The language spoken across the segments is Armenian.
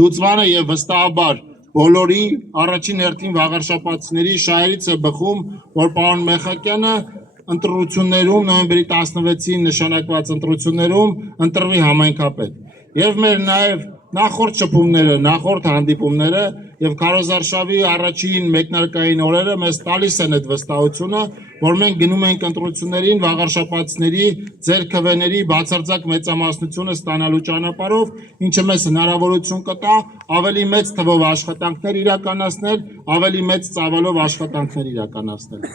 լուծմանը եւ վստահաբար բոլորի առաջին հերթին վաղարշապատցիների շահերից է բխում, որ պարոն Մեխակյանը ընտրություններում նոյեմբերի 16-ին նշանակված ընտրություններում ընտրվի համայնքապետ եւ մեր նաեւ նախորդ շփումները, նախորդ հանդիպումները եւ քարոզարշավի առաջին մեկնարկային օրերը մեզ տալիս են այդ վստահությունը, որ մենք գնում ենք ընտրություններին վաղարշապատցիների ձեր քվեների բացարձակ մեծամասնությունը ստանալու ճանապարհով, ինչը մեզ հնարավորություն կտա ավելի մեծ թվով աշխատանքներ իրականացնել, ավելի մեծ ծավալով աշխատանքներ իրականացնել։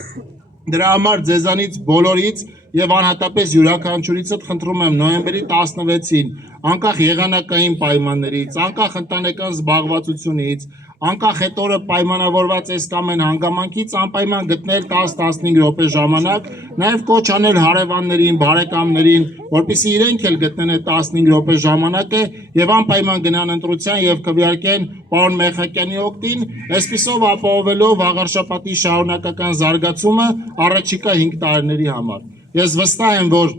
Դրա համար ձեզանից բոլորից եւ անհատապես յուրաքանչյուրիցդ խնդրում եմ նոյեմբերի 16-ին անկախ եղանակային պայմաններից, անկախ ընտանեկան զբաղվածությունից, անկախ այդ օրը պայմանավորված այս կամ այն հանգամանքից անպայման գտնել 10-15 րոպե ժամանակ, նաեւ կոչ անել հարևաններին, բարեկամներին, որպեսզի իրենք էլ գտնեն այդ 15 րոպե ժամանակը եւ անպայման գնան ընտրության եւ քվեարկեն պարոն Մեխակյանի օգտին, այսպիսով ապահովելով Վաղարշապատի շարունակական զարգացումը առաջիկա 5 տարիների համար։ Ես վստահ եմ, որ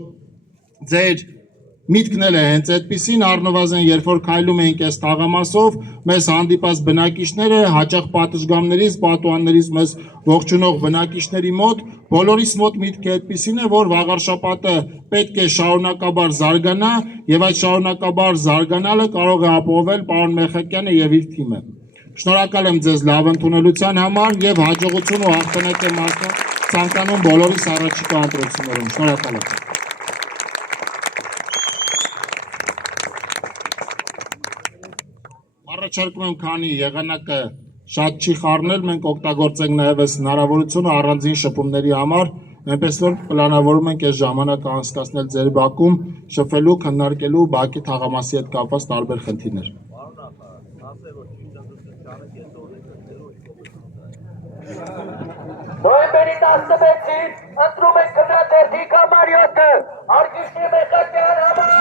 ձեր միտքն էլ է հենց այդպիսին, առնվազն երբ որ քայլում ենք այս թաղամասով, մեզ հանդիպած բնակիչները, հաճախ պատշգամբներից, պատուհաններից մեզ ողջունող բնակիչների մոտ, բոլորիս մոտ միտքը այդպիսին է, որ Վաղարշապատը պետք է շարունակաբար զարգանա եւ այդ շարունակաբար զարգանալը կարող է ապահովել պարոն Մեխակյանը եւ իր թիմը։ Շնորհակալ եմ ձեզ լավ ընդունելության համար եւ հաջողություն ու հաղթանակ եմ ցանկանում բոլորիս առաջիկա ընտրություններում։ Շնորհակալ եմ։ Առաջարկում եմ, քանի եղանակը շատ չի խառնել, մենք օգտագործենք նաև այս հնարավորությունը առանձին շփումների համար, այնպես որ պլանավորում ենք այս ժամանակը անցկացնել ձեր բակում, շփվելու, քննարկելու բակի թաղամասի հետ կապված տարբեր խնդիրներ։ Նոյեմբերի 16-ին ընտրում ենք քննադեպի կամարյոտը, Արգիշի Մեխակյան համար